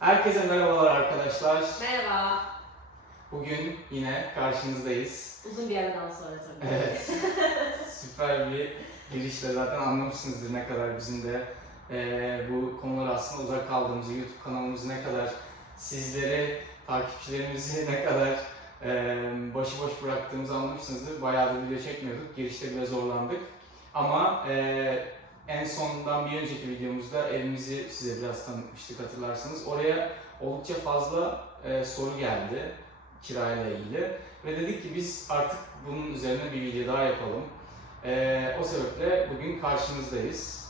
Herkese merhabalar arkadaşlar. Merhaba. Bugün yine karşınızdayız. Uzun bir aradan sonra tabii. Evet. Süper bir girişle zaten anlamışsınızdır ne kadar bizim de eee, bu konulara aslında uzak kaldığımızı, YouTube kanalımızı ne kadar sizleri, takipçilerimizi ne kadar eee başıboş bıraktığımızı anlamışsınızdır. Bayağı da video çekmiyorduk. Girişte bile zorlandık. Ama eee, en sondan bir önceki videomuzda evimizi size biraz tanıtmıştık hatırlarsanız. Oraya oldukça fazla eee, soru geldi kirayla ilgili. Ve dedik ki biz artık bunun üzerine bir video daha yapalım. Eee, o sebeple bugün karşınızdayız.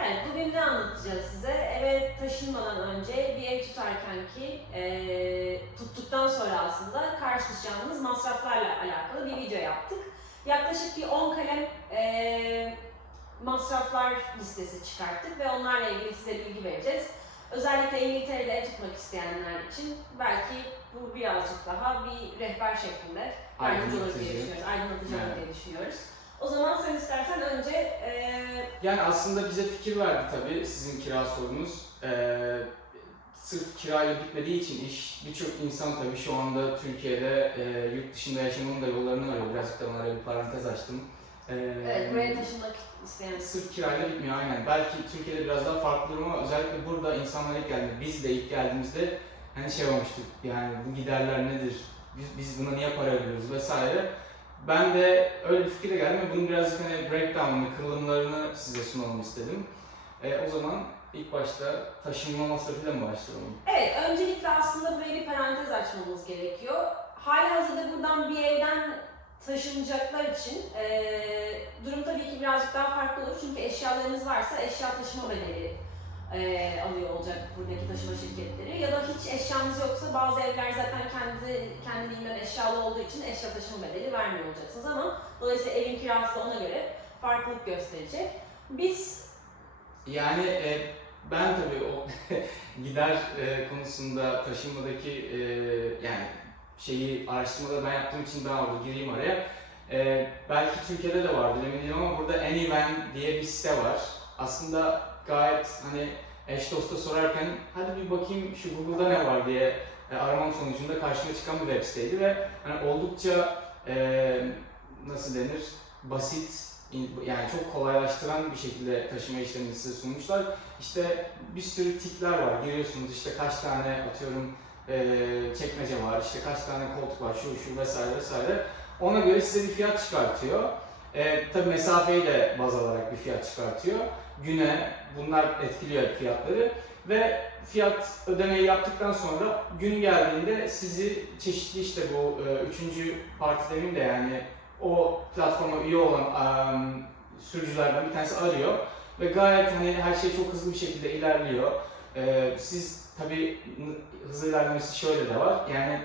Evet, bugün ne anlatacağız size? Eve taşınmadan önce bir ev tutarken ki e, tuttuktan sonra aslında karşılaşacağımız masraflarla alakalı bir video yaptık. Yaklaşık bir 10 kalem e, masraflar listesi çıkarttık ve onlarla ilgili size bilgi vereceğiz. Özellikle İngiltere'de ev tutmak isteyenler için belki bu birazcık daha bir rehber şeklinde yardımcı olur diye düşünüyoruz. Aydınlatıcı Evet. diye düşünüyoruz. O zaman sen istersen önce e, Yani aslında bize fikir verdi tabii sizin kira sorunuz. Eee sırf kirayla bitmediği için iş birçok insan tabii şu anda Türkiye'de eee, yurt dışında yaşamanın da yollarını arıyor. Birazcık da onlara bir parantez açtım. Eee, Evet, buraya taşınmak isteyen Sırf kirayla bitmiyor aynen. Belki Türkiye'de biraz daha farklı ama özellikle burada insanlar ilk geldiğinde, biz de ilk geldiğimizde hani şey olmuştuk yani bu giderler nedir, biz, biz buna niye para veriyoruz vesaire. Ben de öyle bir fikirle geldim ve bunun birazcık hani breakdown'ını, kırılımlarını size sunalım istedim. E, o zaman ilk başta taşınma masrafıyla mı başlayalım? Evet, öncelikle aslında buraya bir parantez açmamız gerekiyor. Halihazırda buradan bir taşınacaklar için eee durum tabii ki birazcık daha farklı olur. Çünkü eşyalarınız varsa eşya taşıma bedeli eee, alıyor olacak buradaki taşıma şirketleri. Ya da hiç eşyanız yoksa bazı evler zaten kendi kendiliğinden eşyalı olduğu için eşya taşıma bedeli vermiyor olacaksınız ama dolayısıyla evin kirası da ona göre farklılık gösterecek. Biz Yani e, ben tabii o gider e, konusunda taşınmadaki e, yani şeyi araştırmada ben yaptığım için ben orada gireyim araya. E, belki Türkiye'de de vardır emin ama burada Anyven diye bir site var. Aslında gayet hani eş dosta sorarken hadi bir bakayım şu Google'da ne var diye e, aramam sonucunda karşıma çıkan bir web siteydi ve hani oldukça e, nasıl denir basit yani çok kolaylaştıran bir şekilde taşıma işlemini size sunmuşlar. İşte bir sürü tikler var. Giriyorsunuz işte kaç tane atıyorum eee, çekmece var, işte kaç tane koltuk var, şu şu vesaire vesaire. Ona göre size bir fiyat çıkartıyor. Eee tabii mesafeyi de baz alarak bir fiyat çıkartıyor. Güne bunlar etkiliyor fiyatları ve fiyat ödemeyi yaptıktan sonra gün geldiğinde sizi çeşitli işte bu e, üçüncü parti demeyeyim de yani o platforma üye olan em, sürücülerden bir tanesi arıyor ve gayet hani her şey çok hızlı bir şekilde ilerliyor. Ee, siz tabii hızlı ilerlemesi şöyle de var. Yani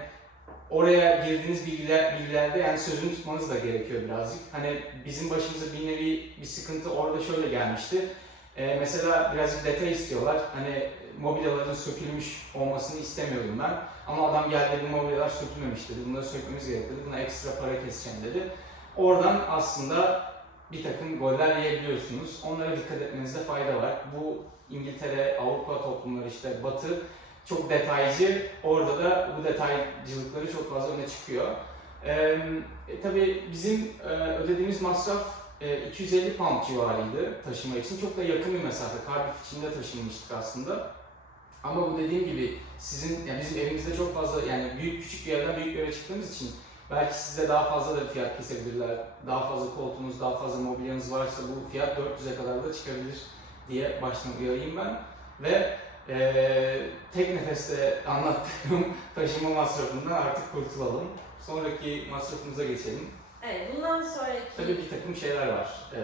oraya girdiğiniz bilgiler, bilgilerde yani sözünü tutmanız da gerekiyor birazcık. Hani bizim başımıza bir nevi bir sıkıntı orada şöyle gelmişti. Ee, mesela birazcık detay istiyorlar. Hani mobilyaların sökülmüş olmasını istemiyordum ben. Ama adam geldi bu mobilyalar sökülmemiş dedi. Bunları sökmemiz gerek dedi. Buna ekstra para keseceğim dedi. Oradan aslında bir takım goller yiyebiliyorsunuz. Onlara dikkat etmenizde fayda var. Bu İngiltere, Avrupa toplumları işte Batı çok detaycı. Orada da bu detaycılıkları çok fazla öne çıkıyor. E, tabii bizim e, ödediğimiz masraf e, 250 pound civarıydı taşıma için. Çok da yakın bir mesafe. Cardiff içinde taşınmıştık aslında. Ama bu dediğim gibi sizin, yani bizim evimizde çok fazla yani büyük küçük bir yerden büyük bir eve çıktığımız için belki size daha fazla da bir fiyat kesebilirler. Daha fazla koltuğunuz, daha fazla mobilyanız varsa bu fiyat 400'e kadar da çıkabilir diye baştan uyarayım ben. Ve eee, tek nefeste anlattığım taşıma masrafından artık kurtulalım. Sonraki masrafımıza geçelim. evet bundan sonraki Tabii bir takım şeyler var. Eee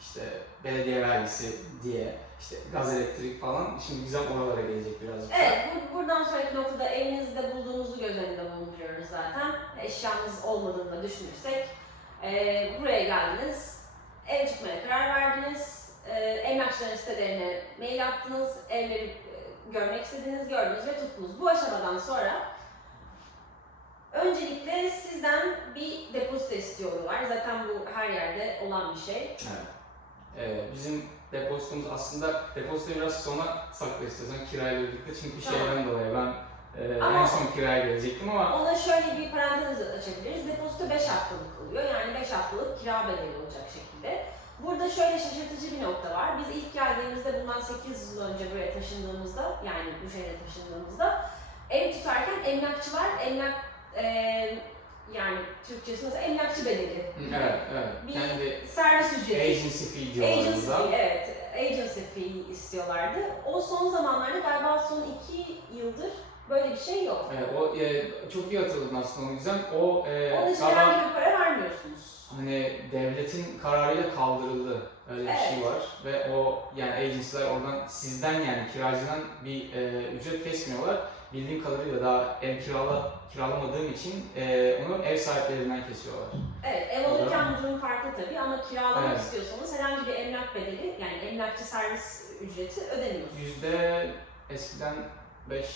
işte belediye vergisi diye, işte gaz elektrik falan. Şimdi güzel oralara gelecek birazcık. Evet, bu, buradan sonraki noktada evinizde bulduğunuzu göz önünde bulunduruyoruz zaten. Eşyamız olmadığını da düşünürsek. Ee, buraya geldiniz, ev çıkmaya karar verdiniz, ee, emlakçıların sitelerine mail attınız, evleri e, görmek istediniz, gördünüz ve tuttunuz. Bu aşamadan sonra öncelikle sizden bir depozito istiyorlar. Zaten bu her yerde olan bir şey. Evet. Ee, bizim depozitomuz aslında depozitoyu biraz sona sakla istiyorsan kirayla birlikte çünkü Tamam. şeyden dolayı ben e, Ama- en son kiraya gelecektim ama Ona şöyle bir parantez açabiliriz. Depozito 5 haftalık oluyor. Yani 5 haftalık kira bedeli olacak şekilde. Burada şöyle şaşırtıcı bir nokta var. Biz ilk geldiğimizde bundan 8 yıl önce buraya taşındığımızda, yani bu şehre taşındığımızda ev tutarken emlakçılar, emlak eee yani Türkçesi mesela emlakçı bedeli. evet evet Bir kendi servis ücreti. agency fee diyorlar Agency fee, evet. Agency fee istiyorlardı. O son zamanlarda galiba son iki yıldır böyle bir şey yok. Evet, o e, çok iyi hatırladın aslında o yüzden o e, Onun için galiba herhangi bir para vermiyorsunuz. hani devletin kararıyla kaldırıldı öyle bir şey Evet. var ve o yani agency'ler oradan sizden yani kiracıdan bir e, ücret kesmiyorlar. Bildiğim kadarıyla daha ev kirala, kiralamadığım için e, onu ev sahiplerinden kesiyorlar. Evet, ev alırken bu durum farklı tabii ama kiralamak Evet. istiyorsanız herhangi bir emlak bedeli, yani emlakçı servis ücreti ödemiyorsunuz. Yüzde eskiden 5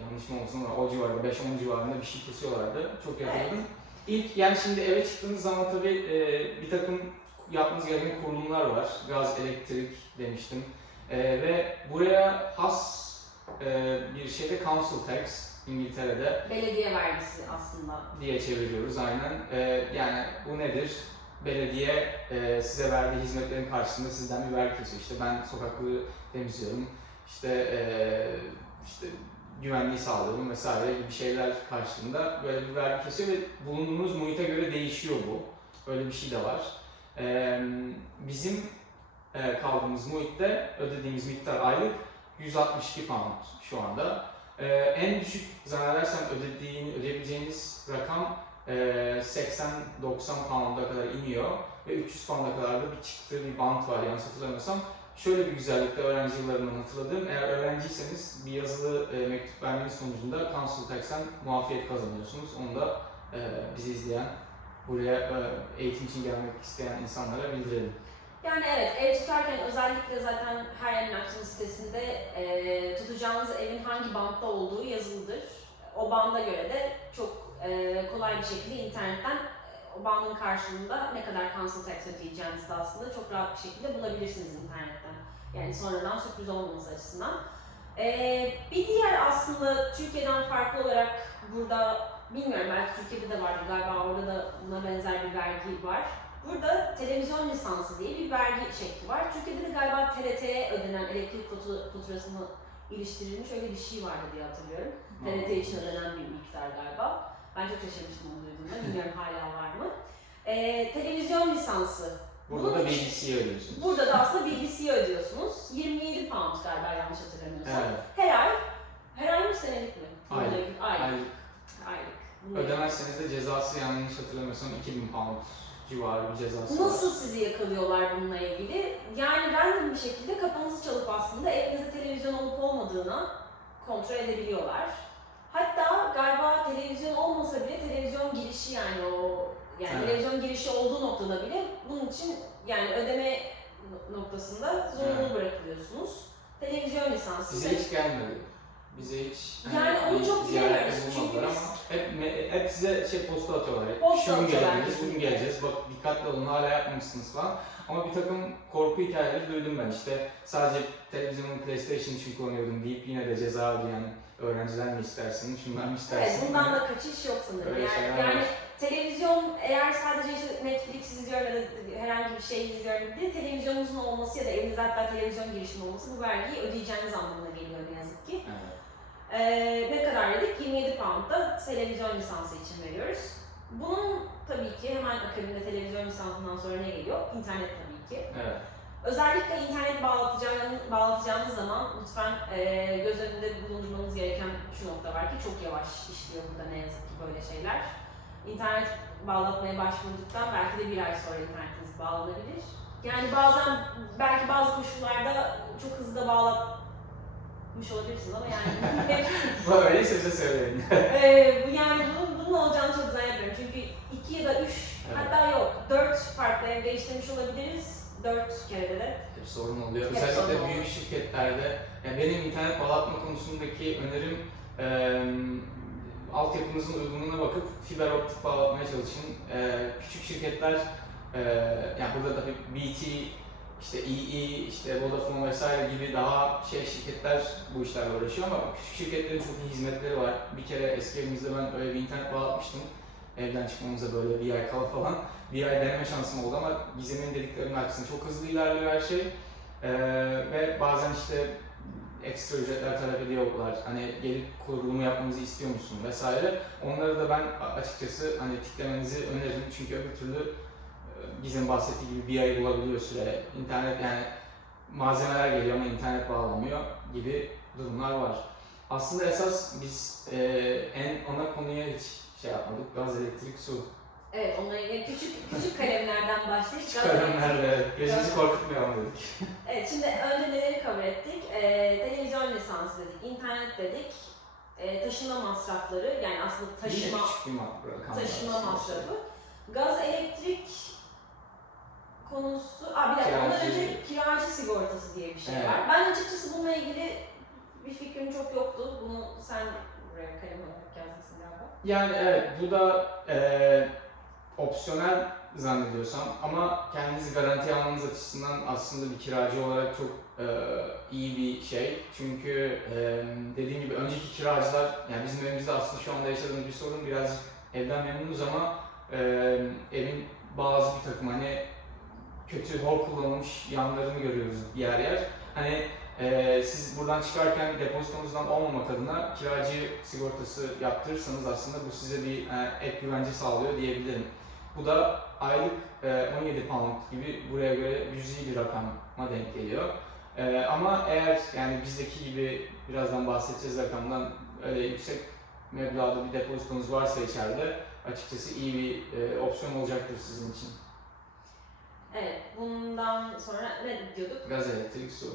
yanlış mı olsun ama o civarda 5-10 civarında bir şey kesiyorlardı. Çok hatırladım. İlk yani şimdi eve çıktığınız zaman tabii e, bir takım yapmanız gereken kurulumlar var. Gaz, elektrik demiştim. E, ve buraya has e, bir şeyde council tax İngiltere'de Belediye vergisi aslında. diye çeviriyoruz aynen. E, yani bu nedir? Belediye e, size verdiği hizmetlerin karşılığında sizden bir vergi kesiyor. İşte ben sokakları temizliyorum, işte e, işte güvenliği sağlıyorum vesaire gibi şeyler karşılığında böyle bir vergi kesiyor ve bulunduğunuz muhite göre değişiyor bu. Öyle bir şey de var. E, bizim e, kaldığımız muhitte ödediğimiz miktar aylık 162 pound şu anda. E, en düşük zannedersem ödediğini, ödeyebileceğiniz rakam e, 80-90 pound'a kadar iniyor ve 300 pound'a kadar da bir çıktığı bir bant var yanlış hatırlamıyorsam. Şöyle bir güzellik de öğrenci yıllarından hatırladığım, eğer öğrenciyseniz bir yazılı e, mektup vermenin sonucunda Council Tax'ten muafiyet kazanıyorsunuz. Onu da e, bizi izleyen, buraya e, eğitim için gelmek isteyen insanlara bildirelim. Yani evet, ev tutarken özellikle zaten her emlakçının sitesinde e, tutacağınız evin hangi bantta olduğu yazılıdır. O banda göre de çok e, kolay bir şekilde internetten e, o bandın karşılığında ne kadar council tax ödeyeceğinizi de aslında çok rahat bir şekilde bulabilirsiniz internetten. Yani sonradan sürpriz olmaması açısından. E, bir diğer aslında Türkiye'den farklı olarak burada bilmiyorum belki Türkiye'de de vardır galiba orada da buna benzer bir vergi var. Burada televizyon lisansı diye bir vergi şekli var. Türkiye'de de galiba TRT'ye ödenen elektrik fatu- faturasına iliştirilmiş öyle bir şey vardı diye hatırlıyorum. TRT için ödenen bir miktar galiba. Ben çok şaşırmıştım onu duyduğumda. Bilmiyorum hala var mı? Ee, televizyon lisansı. Burada Bunun da bilgisiyi ödüyorsunuz. Burada da aslında BBC'ye ödüyorsunuz. 27 pound galiba yanlış hatırlamıyorsam. Evet. Her ay, her ay mı senelik mi? Aylık. Aylık. Aylık. Aylık. Ödemezseniz de cezası yanlış hatırlamıyorsam 2000 pound civarı bir cezası var. Nasıl sizi yakalıyorlar bununla ilgili? Yani random bir şekilde kapınızı çalıp aslında evinizde televizyon olup olmadığını kontrol edebiliyorlar. Hatta galiba televizyon olmasa bile televizyon girişi yani o yani Evet. televizyon girişi olduğu noktada bile bunun için yani ödeme no- noktasında zorunlu Evet. bırakılıyorsunuz. Televizyon lisansı. Bize hiç gelmedi. Bize hiç Yani onu çok bilemiyoruz. Çünkü me- hep size şey posta atıyorlar. Hep, Posta Şu gün geleceğiz, bugün geleceğiz. Bak dikkatli olun hala yapmamışsınız falan. Ama bir takım korku hikayeleri duydum ben işte. Sadece televizyonu PlayStation için kullanıyordum deyip yine de ceza ödeyen öğrenciler mi istersin, şundan mı istersin? Evet, bundan da kaçış yok sanırım. Öyle Yani, yani var. televizyon eğer sadece işte Netflix izliyorum ya da herhangi bir şey izliyorum diye televizyonunuzun olması ya da evinizde hatta televizyon girişimi olması bu vergiyi ödeyeceğiniz anlamına geliyor ne yazık ki. Evet. Ee, ne kadar dedik? 27 pound da televizyon lisansı için veriyoruz. Bunun tabii ki hemen akabinde televizyon lisansından sonra ne geliyor? İnternet tabii ki. evet. Özellikle internet bağlatacağınız, bağlatacağınız zaman lütfen e, göz önünde bulundurmanız gereken şu nokta var ki çok yavaş işliyor burada ne yazık ki böyle şeyler. İnternet bağlatmaya başvurduktan belki de bir ay sonra internetiniz bağlanabilir. Yani bazen belki bazı koşullarda çok hızlı da bağlatmış olabilirsiniz ama yani Böyle size söyleyin. Ee, bu yani bunun, bunun olacağını çok zannetmiyorum. Çünkü iki ya da üç, Evet. hatta yok, dört farklı ev değiştirmiş olabiliriz. Dört kere de. Hep sorun oluyor. Hep Özellikle sorun büyük oluyor. şirketlerde. Yani benim internet bağlatma konusundaki önerim eee altyapınızın uygunluğuna bakıp fiber optik bağlatmaya çalışın. Eee, küçük şirketler eee yani burada tabii BT işte EE, işte Vodafone vesaire gibi daha şey şirketler bu işlerle uğraşıyor ama küçük şirketlerin çok iyi hizmetleri var. Bir kere eski evimizde ben öyle bir internet bağlatmıştım. Evden çıkmamıza böyle bir ay kala falan. Bir ay deneme şansım oldu ama Gizem'in dediklerinin aksine çok hızlı ilerliyor her şey. Ee, ve bazen işte ekstra ücretler talep ediyorlar. Hani gelip kurulumu yapmamızı istiyor musun vesaire. Onları da ben açıkçası hani tiklemenizi öneririm çünkü öbür türlü e, Gizem bahsettiği gibi bir ay bulabiliyor süre. İnternet yani malzemeler geliyor ama internet bağlamıyor gibi durumlar var. Aslında esas biz e, en ana konuya hiç şey yapmadık. Gaz, elektrik, su. Evet, onlara ilgili küçük küçük kalemlerden başlayıp Küçük kalemlerle gözümüzü korkutmayalım dedik. Evet, şimdi önce neleri cover ettik? Ee, televizyon lisansı dedik, internet dedik, ee, taşıma masrafları, yani aslında taşıma, taşıma masrafı. Gaz, elektrik konusu, aa bir dakika, ondan önce kiracı sigortası diye bir şey Evet. var. Ben açıkçası bununla ilgili bir fikrim çok yoktu. Bunu sen buraya kalem olarak yazmışsın galiba. Yani evet bu da eee opsiyonel zannediyorsam ama kendinizi garanti almanız açısından aslında bir kiracı olarak çok eee, iyi bir şey. Çünkü eee, dediğim gibi önceki kiracılar, yani bizim evimizde aslında şu anda yaşadığımız bir sorun birazcık evden memnunuz ama eee, evin bazı bir takım hani kötü hor kullanılmış yanlarını görüyoruz yer yer. Hani ee, siz buradan çıkarken depozitonuzdan olmamak adına kiracı sigortası yaptırırsanız aslında bu size bir e, ek güvence sağlıyor diyebilirim. Bu da aylık e, 17 pound gibi buraya göre cüzi bir rakama denk geliyor. E, ama eğer yani bizdeki gibi birazdan bahsedeceğiz rakamdan öyle yüksek meblağda bir depozitonuz varsa içeride açıkçası iyi bir e, opsiyon olacaktır sizin için. Evet, bundan sonra ne diyorduk? Gaz, elektrik, su.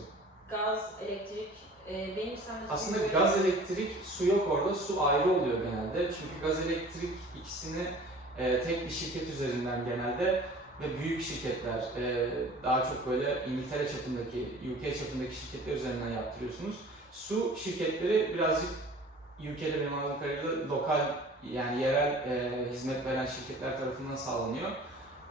Gaz, elektrik, e, benim sen Aslında gaz, elektrik, su yok orada. Su ayrı oluyor genelde. Çünkü gaz, elektrik ikisini e, tek bir şirket üzerinden genelde ve büyük şirketler e, daha çok böyle İngiltere çapındaki, UK çapındaki şirketler üzerinden yaptırıyorsunuz. Su şirketleri birazcık UK'de benim anladığım kadarıyla lokal yani yerel e, hizmet veren şirketler tarafından sağlanıyor.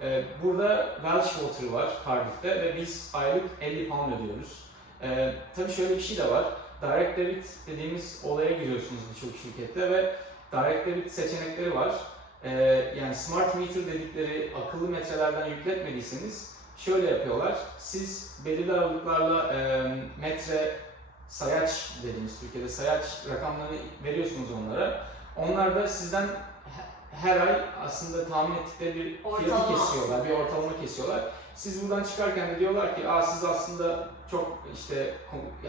E, burada Welsh Water var Cardiff'te ve biz aylık 50 pound ödüyoruz. Ee, tabii şöyle bir şey de var. Direct debit dediğimiz olaya giriyorsunuz birçok şirkette ve direct debit seçenekleri var. Ee, yani smart meter dedikleri akıllı metrelerden yükletmediyseniz şöyle yapıyorlar. Siz belirli aralıklarla e, metre sayaç dediğimiz Türkiye'de sayaç rakamlarını veriyorsunuz onlara. Onlar da sizden her ay aslında tahmin ettikleri bir fiyatı Ortalama kesiyorlar, bir ortalama kesiyorlar. Siz buradan çıkarken de diyorlar ki Aa, siz aslında çok işte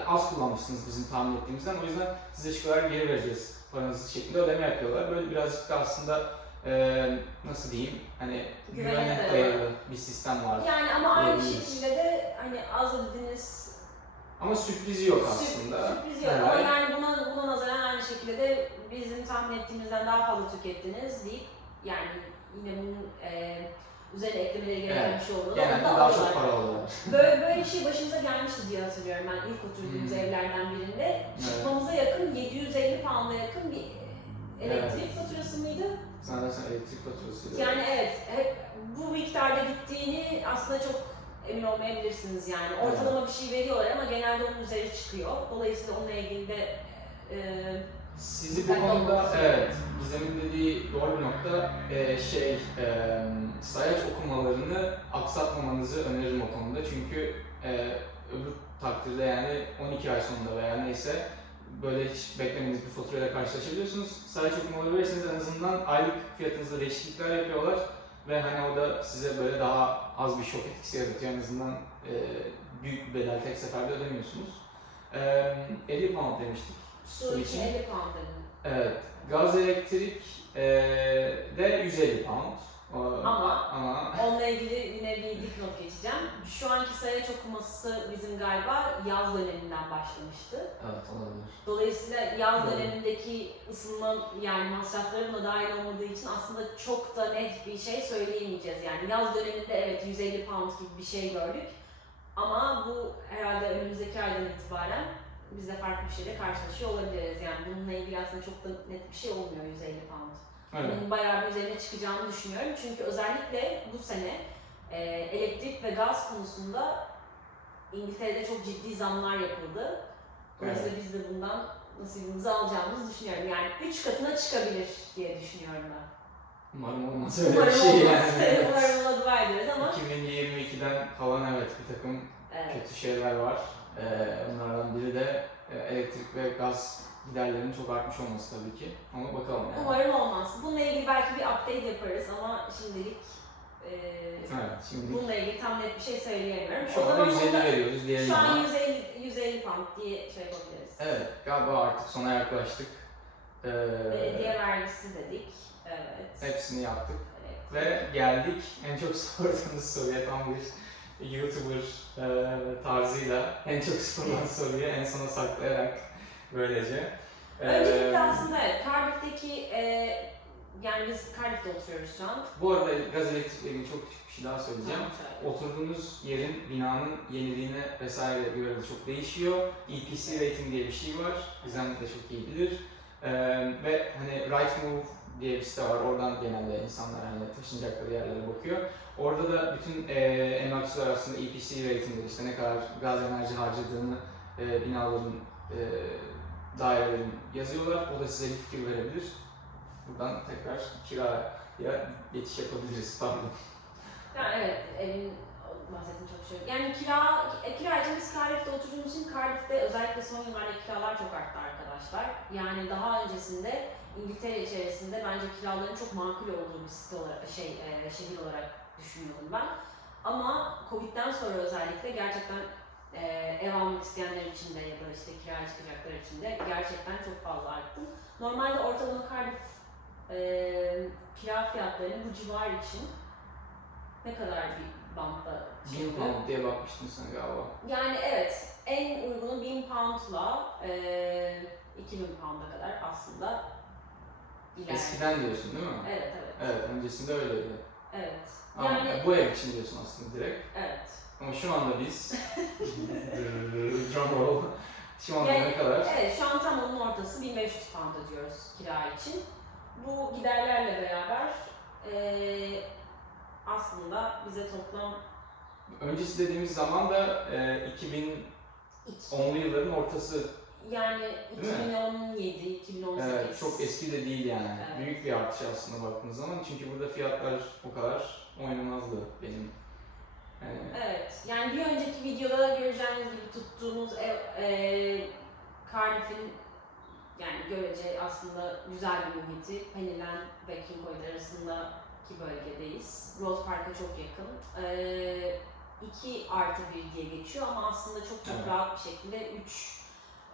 az kullanmışsınız bizim tahmin ettiğimizden o yüzden size şu kadar geri vereceğiz paranızı şeklinde ödeme yapıyorlar. Böyle birazcık da aslında eee, nasıl diyeyim hani Güvene dayalı. bir sistem var. Yani ama aynı diyebiliriz. şekilde de hani az ödediğiniz Ama sürprizi yok aslında. sürpriz yok. Ama yani buna, buna nazaran aynı şekilde de bizim tahmin ettiğimizden daha fazla tükettiniz deyip yani yine bunun e, üzerine eklemeleri gereken Evet. bir şey olduğunu Genelde daha çok para alıyorlar. Böyle, böyle bir şey başımıza gelmişti diye hatırlıyorum ben ilk oturduğumuz Hmm. evlerden birinde. Evet. Çıkmamıza yakın 750 pound'a yakın bir elektrik faturası mıydı? Zannedersem elektrik faturası. Yani evet, hep bu miktarda gittiğini aslında çok emin olmayabilirsiniz yani. Ortalama bir şey veriyorlar ama genelde onun üzeri çıkıyor. Dolayısıyla onunla ilgili de e, Sizi bu konuda evet Gizem'in dediği doğru bir nokta Ee, şey e, sayaç okumalarını aksatmamanızı öneririm o konuda çünkü e, öbür takdirde yani 12 ay sonunda veya neyse böyle hiç beklemediğiniz bir faturayla karşılaşabiliyorsunuz. Sayaç okumaları verirseniz en azından aylık fiyatınızda değişiklikler yapıyorlar ve hani o da size böyle daha az bir şok etkisi yaratıyor en azından e, büyük bir bedel tek seferde ödemiyorsunuz. E, 50 pound demiştik su için 50 pound. Evet, gaz elektrik eee de 150 pound. O- Ama- ama Onunla ilgili yine bir dipnot geçeceğim. Şu anki sayaç okuması bizim galiba yaz döneminden başlamıştı. evet olabilir. Dolayısıyla yaz Doğru. dönemindeki ısınma yani masrafları buna dahil olmadığı için aslında çok da net bir şey söyleyemeyeceğiz. Yani yaz döneminde evet 150 pound gibi bir şey gördük. Ama bu herhalde önümüzdeki aydan itibaren biz de farklı bir şeyle karşılaşıyor olabiliriz. Yani bununla ilgili aslında çok da net bir şey olmuyor 150 pound. Evet. Bunun bayağı bir üzerine çıkacağını düşünüyorum. Çünkü özellikle bu sene e, elektrik ve gaz konusunda İngiltere'de çok ciddi zamlar yapıldı. Dolayısıyla biz de bundan nasibimizi alacağımızı düşünüyorum. Yani üç katına çıkabilir diye düşünüyorum ben. Umarım olmaz öyle bir Umarım şey olmaz. yani. Umarım ona dua ediyoruz ama 2022'den kalan evet bir takım evet. kötü şeyler var. Ee, onlardan biri de e, elektrik ve gaz giderlerinin çok artmış olması tabii ki. Ama bakalım yani. Umarım olmaz. Bununla ilgili belki bir update yaparız ama şimdilik e, Evet, şimdi bununla ilgili tam net bir şey söyleyemiyorum. şu zaman 150 onda- veriyoruz diyelim şu an ama. 150, 150 pound diye şey yapabiliriz. Evet, galiba artık sona yaklaştık. Ee, Belediye vergisi dedik. Evet. hepsini yaptık. Evet. Ve geldik en çok sorduğunuz soruya tam bir YouTuber e, tarzıyla en çok sorulan soruyu en sona saklayarak böylece. e, Öncelikle aslında evet, Cardiff'teki e, yani biz Cardiff'te oturuyoruz şu an. Bu arada gaz elektrikle ilgili çok küçük bir şey daha söyleyeceğim. Tamam. Oturduğunuz yerin, binanın yeniliğine vesaire göre de çok değişiyor. EPC rating diye bir şey var. Gizem de çok iyi bilir. Ee, ve hani Right Move diye bir site var. Oradan genelde insanlar hani taşınacakları yerlere bakıyor. Orada da bütün e, emlakçılar aslında EPC ratingleri işte ne kadar gaz enerji harcadığını e, binaların, e, dairelerin yazıyorlar. O da size bir fikir verebilir. Buradan tekrar kiraya geçiş yapabiliriz. Pardon. Yani evet, evin bahsettiğim çok şey. Yani kira, e, kira için biz Cardiff'te oturduğumuz için Cardiff'te özellikle son yıllarda kiralar çok arttı arkadaşlar. Yani daha öncesinde İngiltere içerisinde bence kiraların çok makul olduğu bir site olarak, şey, e, şehir olarak düşünüyordum ben. Ama Covid'den sonra özellikle gerçekten e, ev almak isteyenler için de ya da işte kiraya çıkacaklar için de gerçekten çok fazla arttı. Normalde ortalama Cardiff e, kira fiyatları bu civar için ne kadar bir bantta 1000 çıktı? pound diye bakmıştın sen galiba. Yani evet, en uygunu 1000 poundla e, 2000 pound'a kadar aslında ilerliyor. Eskiden diyorsun değil mi? Evet, evet. Evet, öncesinde öyleydi. Evet. Ama Yani bu ev için diyorsun aslında direkt. evet. Ama şu anda biz drum roll. Şu anda Yani- ne kadar? Evet, şu an tam onun ortası 1500 pound ödüyoruz kira için. Bu giderlerle beraber e, aslında bize toplam Öncesi dediğimiz zaman da e, 2010'lu iki, yılların ortası. Yani Değil mi? 2017, 2018. Evet, çok eski de değil yani. Evet. Büyük bir artış aslında baktığınız zaman. Çünkü burada fiyatlar o kadar oynamazdı benim. Yani, Evet, yani bir önceki videoda göreceğiniz gibi tuttuğumuz ev, e, Cardiff'in yani görece aslında güzel bir muhiti. Pennyland ve Kinkoid arasındaki bölgedeyiz. Rose Park'a çok yakın. E, 2 artı 1 diye geçiyor ama aslında çok çok Evet. rahat bir şekilde 3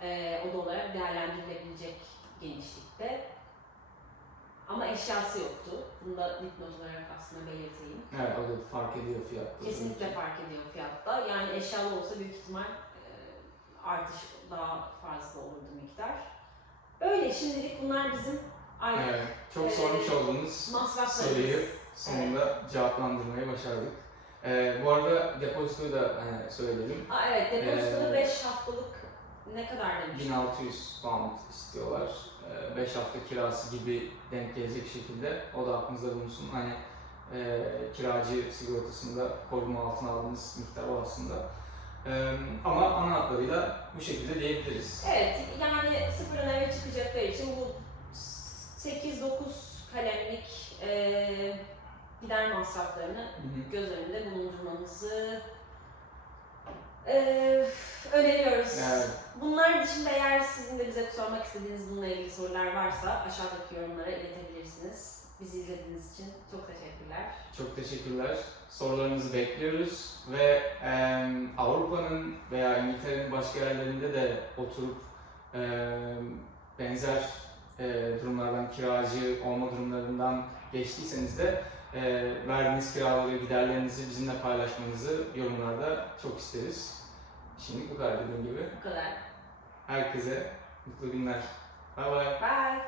e, oda olarak değerlendirilebilecek genişlikte. Ama eşyası yoktu. Bunu da dipnot olarak aslında belirteyim. evet o da fark ediyor fiyatta. Kesinlikle fark ediyor fiyatta. Yani eşyalı olsa büyük ihtimal e, artış daha fazla olurdu miktar. Öyle şimdilik bunlar bizim aylık Evet, çok Ee, sormuş olduğunuz soruyu sonunda cevaplandırmayı başardık. Ee, bu arada depozitoyu da hani söyleyelim. Aa, evet depozitonu Ee, 5 haftalık ne kadar demiş? 1600 pound istiyorlar. 5 hafta kirası gibi denk gelecek şekilde. O da aklınızda bulunsun. Hani e, kiracı sigortasında koruma altına aldığınız miktar o aslında. E, ama ana hatlarıyla bu şekilde diyebiliriz. Evet yani sıfırın eve çıkacakları için bu 8-9 kalemlik e, gider masraflarını Hı hı. göz önünde bulundurmamızı e, öneriyoruz. Evet. Bunlar dışında eğer sizin de bize sormak istediğiniz bununla ilgili sorular varsa aşağıdaki yorumlara iletebilirsiniz. Bizi izlediğiniz için çok teşekkürler. Çok teşekkürler. Sorularınızı bekliyoruz ve e, Avrupa'nın veya İngiltere'nin başka yerlerinde de oturup e, benzer e, durumlardan, kiracı olma durumlarından geçtiyseniz de e, verdiğiniz kiraları, giderlerinizi bizimle paylaşmanızı yorumlarda çok isteriz. Şimdi bu kadar dediğim gibi. Bu kadar. Herkese mutlu günler. Bay bay. Bye.